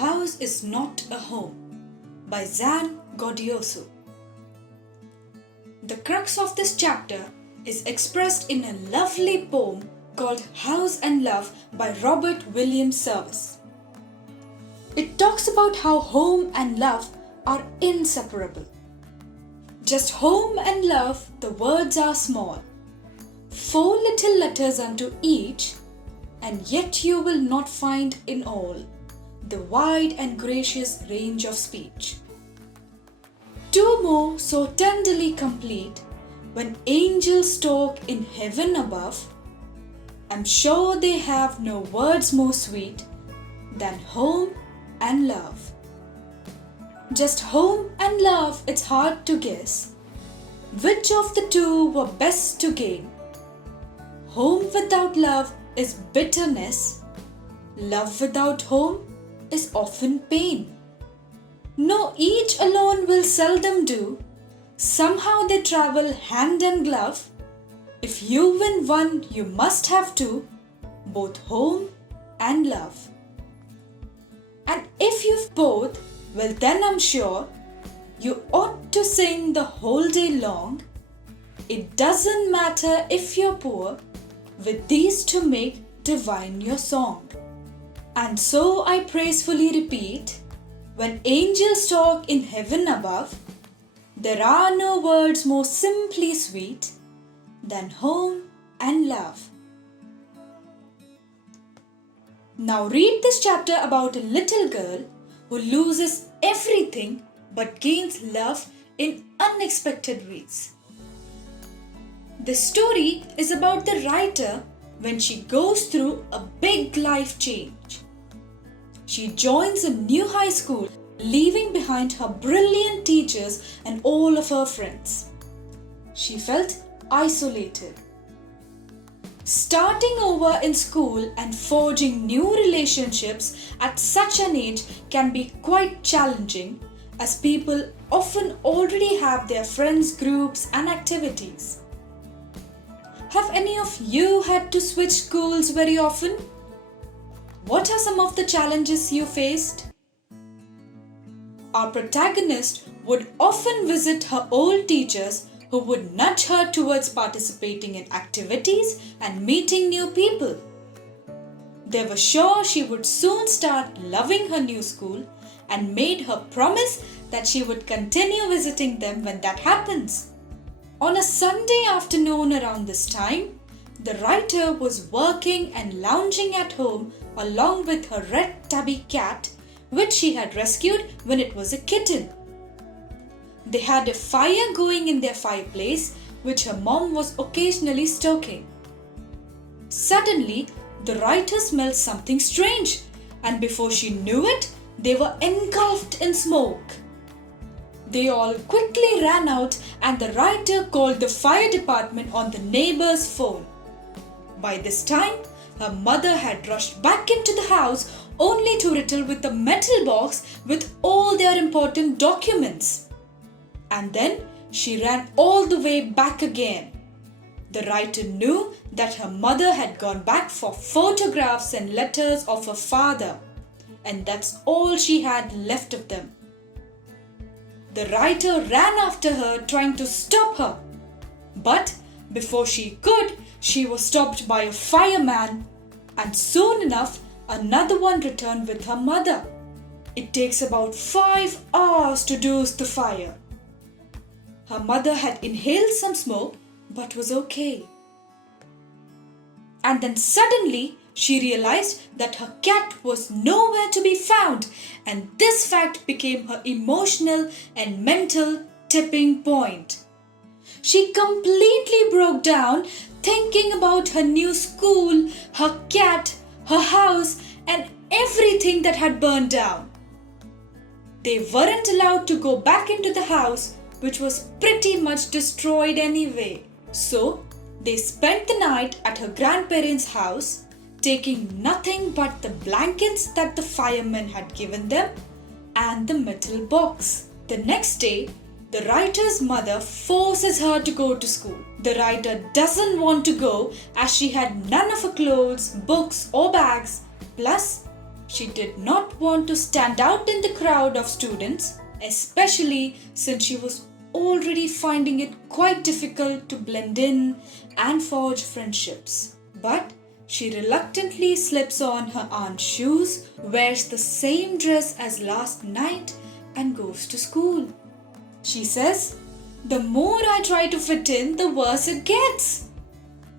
house is not a home by Zan Gaudioso. The crux of this chapter is expressed in a lovely poem called House and Love by Robert William Service. It talks about how home and love are inseparable. Just home and love, the words are small, 4 little letters unto each, and yet you will not find in all the wide and gracious range of speech. 2 more so tenderly complete, when angels talk in heaven above, I'm sure they have no words more sweet than home and love. Just home and love, it's hard to guess which of the two were best to gain. Home without love is bitterness. Love without home is often pain. No, each alone will seldom do. Somehow they travel hand in glove. If you win one, you must have two, both home and love. And if you've both, well then I'm sure you ought to sing the whole day long. It doesn't matter if you're poor, with these to make divine your song. And so I praisefully repeat, when angels talk in heaven above, there are no words more simply sweet than home and love. Now read this chapter about a little girl who loses everything but gains love in unexpected ways. The story is about the writer when she goes through a big life change. She joins a new high school, leaving behind her brilliant teachers and all of her friends. She felt isolated. Starting over in school and forging new relationships at such an age can be quite challenging, as people often already have their friends groups and activities. Have any of you had to switch schools very often? What are some of the challenges you faced? Our protagonist would often visit her old teachers who would nudge her towards participating in activities and meeting new people. They were sure she would soon start loving her new school and made her promise that she would continue visiting them when that happens. On a Sunday afternoon around this time, the writer was working and lounging at home along with her red tabby cat, which she had rescued when it was a kitten. They had a fire going in their fireplace, which her mom was occasionally stoking. Suddenly, the writer smelled something strange, and before she knew it, they were engulfed in smoke. They all quickly ran out, and the writer called the fire department on the neighbor's phone. By this time, her mother had rushed back into the house only to return with a metal box with all their important documents. And then she ran all the way back again. The writer knew that her mother had gone back for photographs and letters of her father, and that's all she had left of them. The writer ran after her, trying to stop her. But before she could, she was stopped by a fireman, and soon enough, another one returned with her mother. It takes about 5 hours to douse the fire. Her mother had inhaled some smoke, but was okay. And then suddenly, she realized that her cat was nowhere to be found, and this fact became her emotional and mental tipping point. She completely broke down, thinking about her new school, her cat, her house, and everything that had burned down. They weren't allowed to go back into the house, which was pretty much destroyed anyway. So, they spent the night at her grandparents' house, taking nothing but the blankets that the firemen had given them and the metal box. The next day, the writer's mother forces her to go to school. The writer doesn't want to go as she had none of her clothes, books or bags. Plus, She did not want to stand out in the crowd of students, especially since she was already finding it quite difficult to blend in and forge friendships. But she reluctantly slips on her aunt's shoes, wears the same dress as last night, and goes to school. She says, "The more I try to fit in, the worse it gets."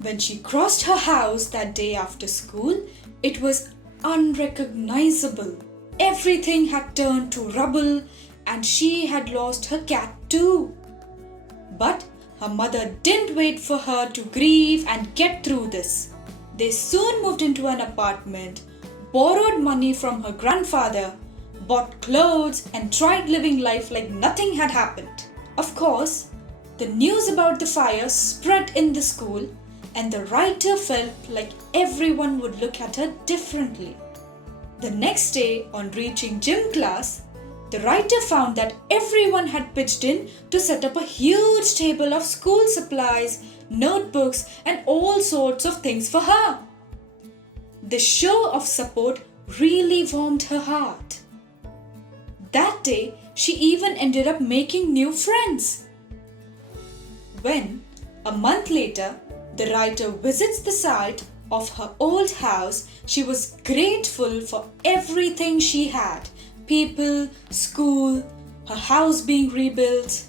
When she crossed her house that day after school, it was unrecognizable. Everything had turned to rubble and she had lost her cat too. But her mother didn't wait for her to grieve and get through this. They soon moved into an apartment, borrowed money from her grandfather, bought clothes, and tried living life like nothing had happened. Of course, the news about the fire spread in the school, and the writer felt like everyone would look at her differently. The next day, on reaching gym class, the writer found that everyone had pitched in to set up a huge table of school supplies, notebooks, and all sorts of things for her. The show of support really warmed her heart. That day, she even ended up making new friends. When, a month later, the writer visits the site of her old house, she was grateful for everything she had: people, school, her house being rebuilt.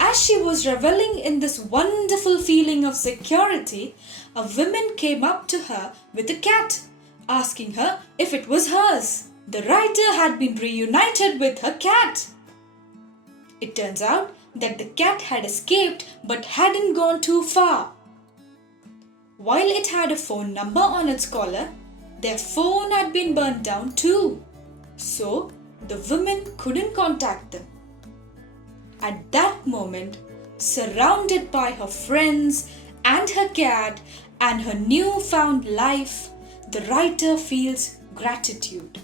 As she was reveling in this wonderful feeling of security, a woman came up to her with a cat, asking her if it was hers. The writer had been reunited with her cat. It turns out that the cat had escaped but hadn't gone too far. While it had a phone number on its collar, their phone had been burnt down too. So, the woman couldn't contact them. At that moment, surrounded by her friends and her cat and her newfound life, the writer feels gratitude.